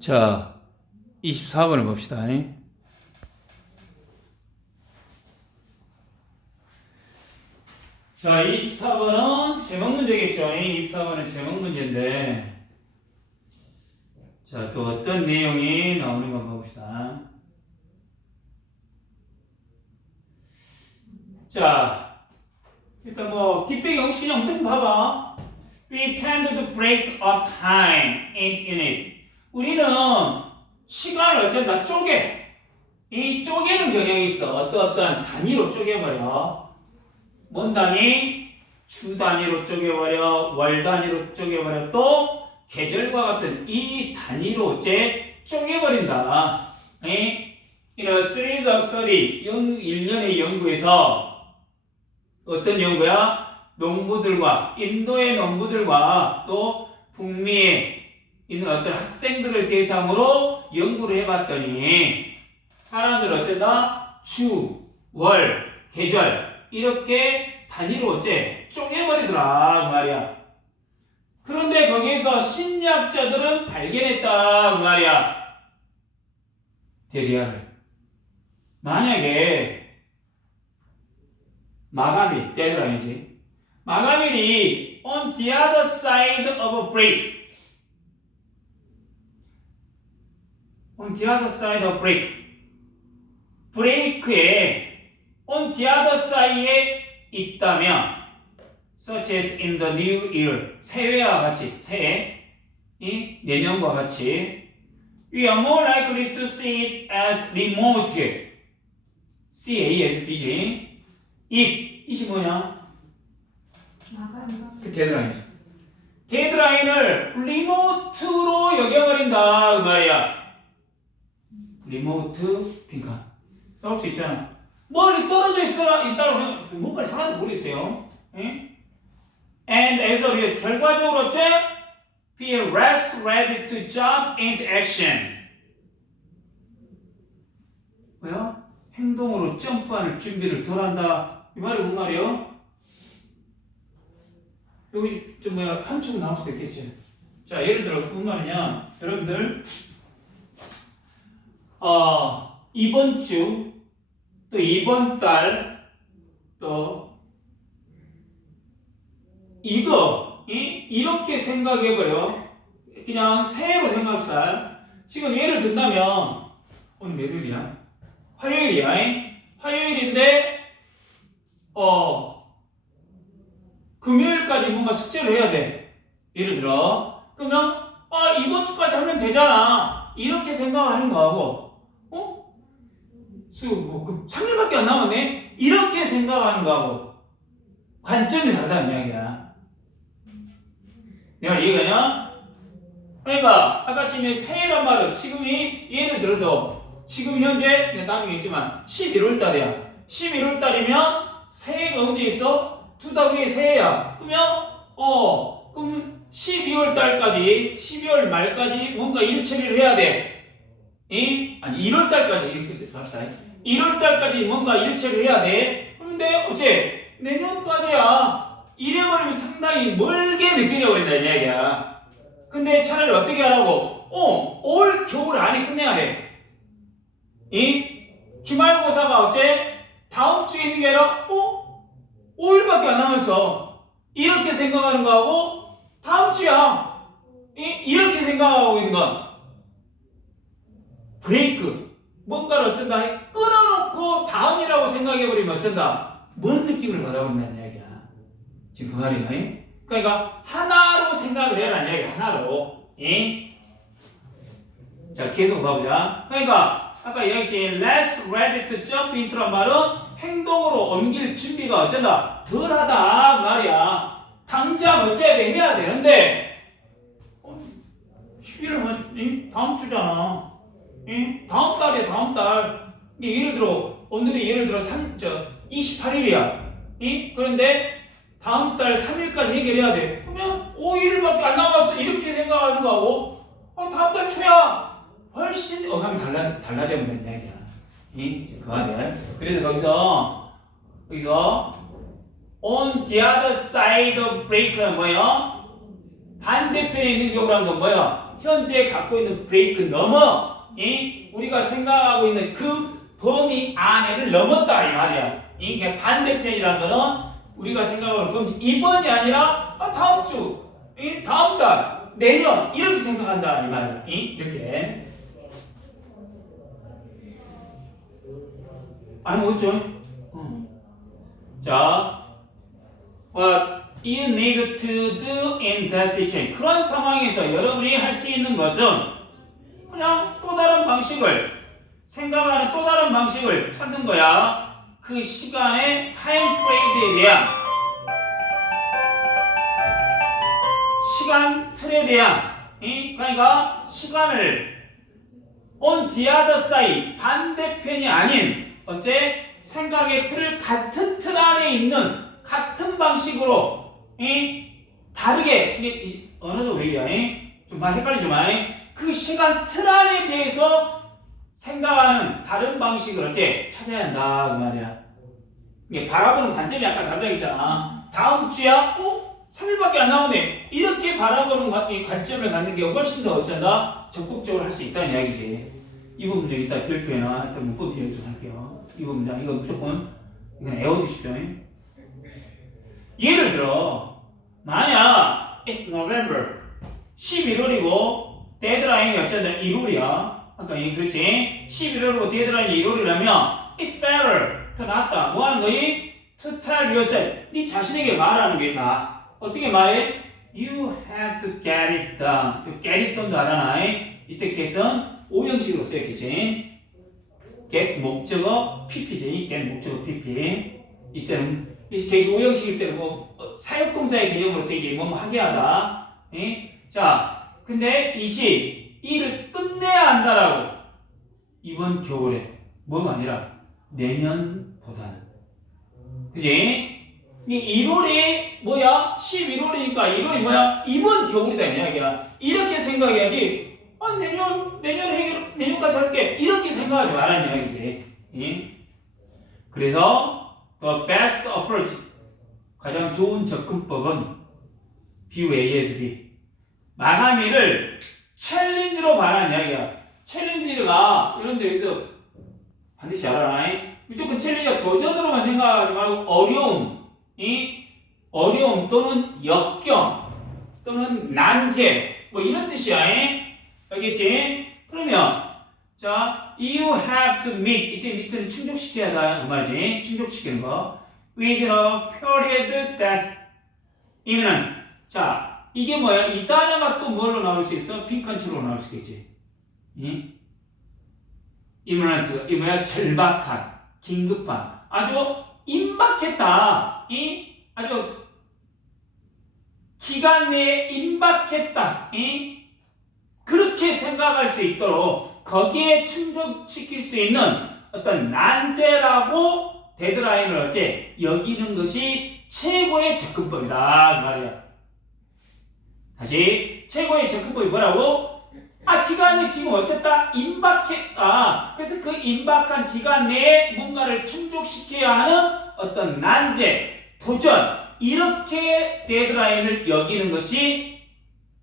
자, 24번을 봅시다. 자, 24번은 제목 문제겠죠. 24번은 제목 문제인데. 자, 또 어떤 내용이 나오는가 봅시다. 자, 일단 뭐, 뒷배경 혹시 그냥 좀 봐봐. We tend to break up time in it. 우리는 시간을 어쩐다 쪼개. 이 쪼개는 경향이 있어. 어떤 어떤 단위로 쪼개버려. 뭔 단위? 주 단위로 쪼개버려. 월 단위로 쪼개버려. 또 계절과 같은 이 단위로 어째 쪼개버린다. 이 a series of study, 연, 1년의 연구에서 어떤 연구야? 농부들과 인도의 농부들과 또 북미에 있는 어떤 학생들을 대상으로 연구를 해봤더니 사람들 어쩐다 주, 월, 계절 이렇게 단위로 어째 쪼개버리더라 그 말이야. 그런데 거기에서 심리학자들은 발견했다 그 말이야. 대리아를 만약에 마감일 데드라인이지. 마감일이 on the other side of a break. On the other side of break. 브레이크에 on the other side에 있다면 such as in the new year 새해와 같이 새해 이 내년과 같이 we are more likely to see it as remote CASB지 it it이 뭐냐 그 데드라인이죠. 데드라인을 리모트로 여겨버린다 그 말이야. 리모트 빈칸 나올 수 있잖아. 멀리 떨어져 있어라 있다고 뭔가 하나도 모르겠어요. 예? And as a result, 결과적으로 어째 be less ready to jump into action. 뭐야? 행동으로 점프하는 준비를 덜한다. 이 말이 뭔 말이요? 여기 좀 뭐야 한축 나올 수도 있겠지. 자 예를 들어 무슨 말이냐 여러분들 어 이번 주 또 이번 달 또 이거 이 이렇게 생각해버려 그냥 새해로 생각합시다. 지금 예를 든다면 오늘 몇 요일이야? 화요일이야. 화요일인데 어 금요일까지 뭔가 숙제를 해야 돼. 예를 들어. 그러면, 아, 이번 주까지 하면 되잖아. 이렇게 생각하는 거하고, 어? 수, 뭐, 그, 3일밖에 안 남았네? 이렇게 생각하는 거하고, 관점이 다르다는 이야기야. 내가 이해가냐? 그러니까, 아까 지금 새해란 말은 지금이, 예를 들어서, 지금 현재, 나중에 있지만, 11월 달이야. 11월 달이면, 새해가 언제 있어? 두달 후에 새해야. 그러면 어 그럼 12월 달까지 12월 말까지 뭔가 일 처리를 해야 돼. 이 아니 1월 달까지 이렇게 갑시다. 1월 달까지 뭔가 일 처리를 해야 돼. 그런데 어째 내년까지야. 이래버리면 상당히 멀게 느껴져 버린다 이 이야기야. 근데 차라리 어떻게 하라고? 어, 올 겨울 안에 끝내야 돼. 이 기말고사가 어째 다음 주에 있는 게 아니라 어? 5일밖에 안 남았어. 이렇게 생각하는 거하고 다음 주야. 이- 이렇게 생각하고 있는 건 브레이크. 뭔가를 어쩐다. 끊어 놓고 다음이라고 생각해버리면 어쩐다. 뭔 느낌을 받아본다는 이야기야. 지금 그 말이야. 이? 그러니까 하나로 생각을 해라는 이야기야. 하나로. 이? 자 계속 봐보자. 그러니까 아까 이야기했지. less ready to jump into란 말은 행동으로 옮길 준비가 어쩐다 덜하다 그 말이야 당장 어째야 돼 해야 되는데 어, 11월 뭐 이? 다음 주잖아 이? 다음 달이야 다음 달 예를 들어 오늘이 예를 들어 3, 저 28일이야 이? 그런데 다음 달 3일까지 해결해야 돼 그러면 5일밖에 안 남았어 이렇게 생각하는 거하고 어, 다음 달 초야 훨씬 어감이 달라, 달라져 버린다 이야기야 이? 그 말이야. 그래서 거기서 여기서 on the other side of break는 뭐예요? 반대편에 있는 경우란 건 뭐야? 현재 갖고 있는 브레이크 넘어 이 우리가 생각하고 있는 그 범위 안에를 넘었다 이 말이야. 이게 반대편이라는 거는 우리가 생각하는 이번이 아니라 아, 다음 주, 이 다음 달, 내년 이렇게 생각한다 이 말이야. 이? 이렇게. 아니 뭐죠? 어. 자, what you need to do in that situation. 그런 상황에서 여러분이 할 수 있는 것은 그냥 또 다른 방식을 생각하는 또 다른 방식을 찾는 거야. 그 시간의 타임 프레이드에 대한 시간 틀에 대한 이? 그러니까 시간을 on the other side 반대편이 아닌 어째 생각의 틀을 같은 틀 안에 있는 같은 방식으로 이? 다르게 이게 이 언어도 왜 이래? 좀 많이 헷갈리지만 그 시간 틀 안에 대해서 생각하는 다른 방식을 어째 찾아야 한다 그 말이야. 이게 바라보는 관점이 약간 다르다 했잖아. 다음 주야? 어? 3일밖에 안 나오네. 이렇게 바라보는 관점을 갖는 게 훨씬 더 어쩐다? 적극적으로 할 수 있다는 이야기지. 이 부분 좀 이따 별표나 어떤 문법 이야기 좀 할게요. 이 부분 이거 무조건 이건 애워두십시오. 예를 들어 만약 it's November 11월이고 데드라인이 어쩐다 1월이야. 아까 이 그렇지? 11월이고 데드라인이 1월이라면 it's better 더 낫다. 뭐 하는 거니? To tell yourself 네 자신에게 말하는 게 나. 어떻게 말해? You have to get it done. 이 get it done도 알아나? 이때 get은 오형식으로 써야겠지. get 목적어 pp지. get 목적어 pp. 이때는 이 get 오형식일 때는 뭐 어, 사역동사의 개념으로 쓰이지 뭐뭐 하게 하다. 예? 자, 근데 이시 일을 끝내야 한다라고 이번 겨울에 뭐가 아니라 내년보다는 그지? 이 1월이 뭐야? 11월이니까 1월이 뭐야? 이번 겨울이다 이 이야기야. 이렇게 생각해야지. 아 내년 내년 해결 내년까지 할게 이렇게 생각하지 말라는 이야기지. 예? 그래서 the best approach 가장 좋은 접근법은 BUASB 마감일을 챌린지로 말하는 이야기야. 챌린지가 이런 데에서 반드시 알아라. 무조건 챌린지가 도전으로만 생각하지 말고 어려움, 이 어려움 또는 역경 또는 난제 뭐 이런 뜻이야. 이? 알겠지? 그러면 자, you have to meet 이때 meet는 충족시켜야 한다 그 말이지. 충족시키는 거. with a period that 이면은 자 이게 뭐야? 이 단어가 또 뭘로 나올 수 있어? 빈칸추로 나올 수 있겠지. 응? 이면은 이 뭐야? 절박한, 긴급한, 아주 임박했다. 이 아주 기간 내에 임박했다. 이 그렇게 생각할 수 있도록 거기에 충족시킬 수 있는 어떤 난제라고 데드라인을 어째 여기는 것이 최고의 접근법이다 그 말이야. 다시 최고의 접근법이 뭐라고? 아 기간이 지금 어쨌다 임박했다. 그래서 그 임박한 기간 내에 뭔가를 충족시켜야 하는 어떤 난제, 도전 이렇게 데드라인을 여기는 것이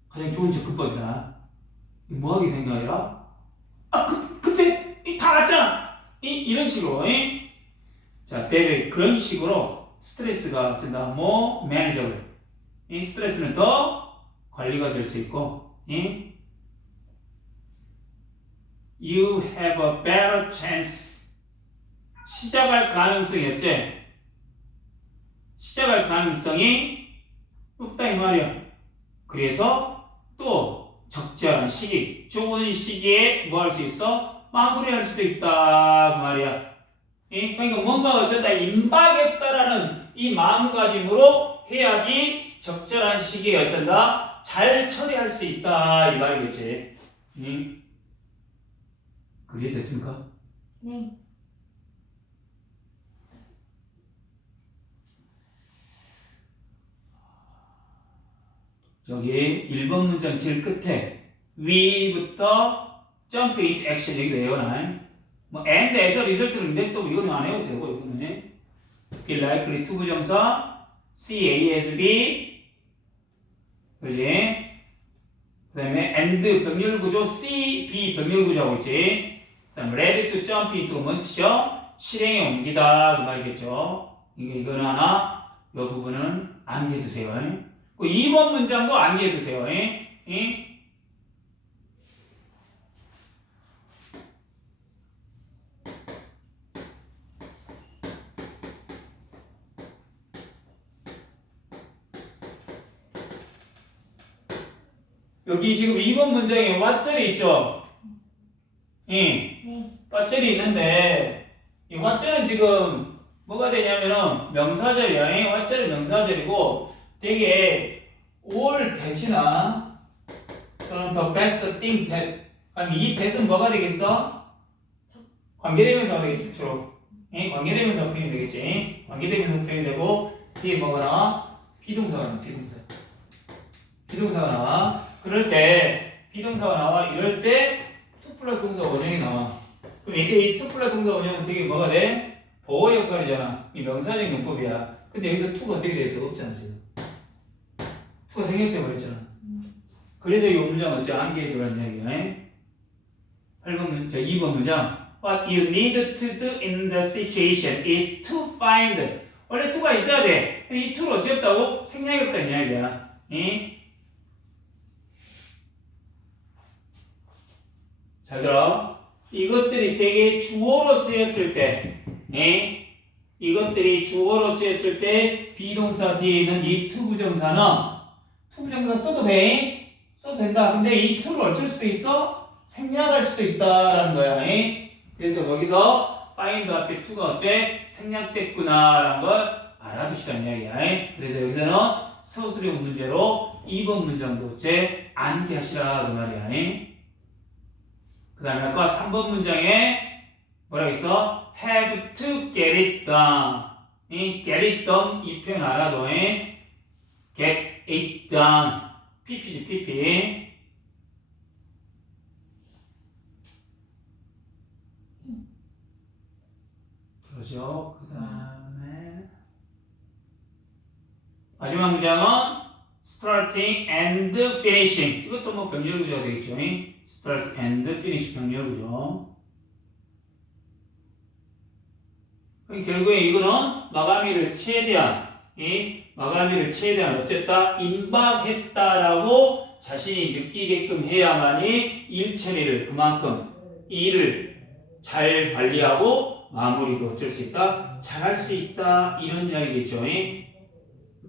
가장 좋은 접근법이다. 뭐하게 생각해라? 아 급, 급해 이, 다 왔잖아 이, 이런 식으로 이? 자 대를 그런 식으로 스트레스가 어쩐다 뭐 매니저블 이 스트레스는 더 관리가 될 수 있고 이? You have a better chance 시작할 가능성이 없지 시작할 가능성이 없다 이 말이야 그래서 또 적절한 시기, 좋은 시기에 뭐 할 수 있어? 마무리할 수도 있다 그 말이야. 예? 그러니까 뭔가 어쩌다 임박했다라는 이 마음가짐으로 해야지 적절한 시기에 어쩐다 잘 처리할 수 있다 이 말이겠지. 예? 그게 됐습니까? 네. 저기 1번 문장 제일 끝에 위부터 점프 into action 여기 외워놔. 뭐 and에서 리설트를 냅두고 이거는 안 해도 되고 이거는 be likely to 부정사 C A S B 그지? 그 다음에 and 병렬 구조 C, B 병렬 구조하고 있지. 그 다음에 ready to jump into 뭐죠? 실행에 옮기다 그 말이겠죠. 이게 이거는 하나, 이 부분은 암기해 두세요. 그 2번 문장도 암기해 두세요. 이? 여기 지금 2번 문장에 왓절이 있죠? 이 네. 왓절이 있는데 이 왓절은 지금 뭐가 되냐면은 명사절이야. 이 왓절은 명사절이고 되게 all 대신아 또는 the best thing that 그럼 이 that은 뭐가 되겠어? 관계대명사가 되겠지 주로. 이 관계대명사 표현이 되겠지. 관계대명사 표현이 되고 뒤에 뭐거나 비동사가 나와. 비동사. 비동사가 나와. 그럴 때 비동사가 나와 이럴 때 투플러 동사 원형이 나와. 그럼 이때 이 투플러 동사 원형은 되게 뭐가 돼? 보호 역할이잖아. 이 명사적 용법이야. 근데 여기서 투가 어떻게 될 수가 없잖아 지금. 투가 생략돼 버렸잖아. 그래서 이 문장 어째 암기해 두란 이야기야. 8번 문장, 2번 문장. What you need to do in the situation is to find. 원래 to가 있어야 돼. 근데 이 to를 어찌 없다고? 생략이 없다는 이야기야. 응? 잘 들어. 이것들이 되게 주어로 쓰였을 때, 예? 이것들이 주어로 쓰였을 때 비동사 뒤에 있는 이 투부정사는 투부정사 써도 돼? 써도 된다. 근데 이 투를 어쩔 수도 있어? 생략할 수도 있다라는 거야. 예? 그래서 거기서 find 앞에 투가 어째 생략됐구나라는 걸 알아두시라는 이야기야. 예? 그래서 여기서는 서술형 문제로 2번 문장도 어째 암기하시라 그 말이야. 예? 그 다음에 아까 3번 문장에 뭐라고 있어? have to get it done. 이 get it done 이 표현 알아도 이 get it done. pp지 pp. 그러죠. 그 다음에 마지막 문장은 starting and finishing. 이것도 뭐 병렬 구조가 되겠죠. 이? Start and finish 병렬 구조. 그럼 결국에 이거는 마감일을 최대한 이 마감일을 최대한 어쨌다 임박했다라고 자신이 느끼게끔 해야만이 일 처리를 그만큼 일을 잘 관리하고 마무리도 어쩔 수 있다 잘할 수 있다 이런 이야기겠죠. 이?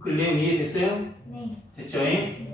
그 내용 이해됐어요? 네. 됐죠? 이?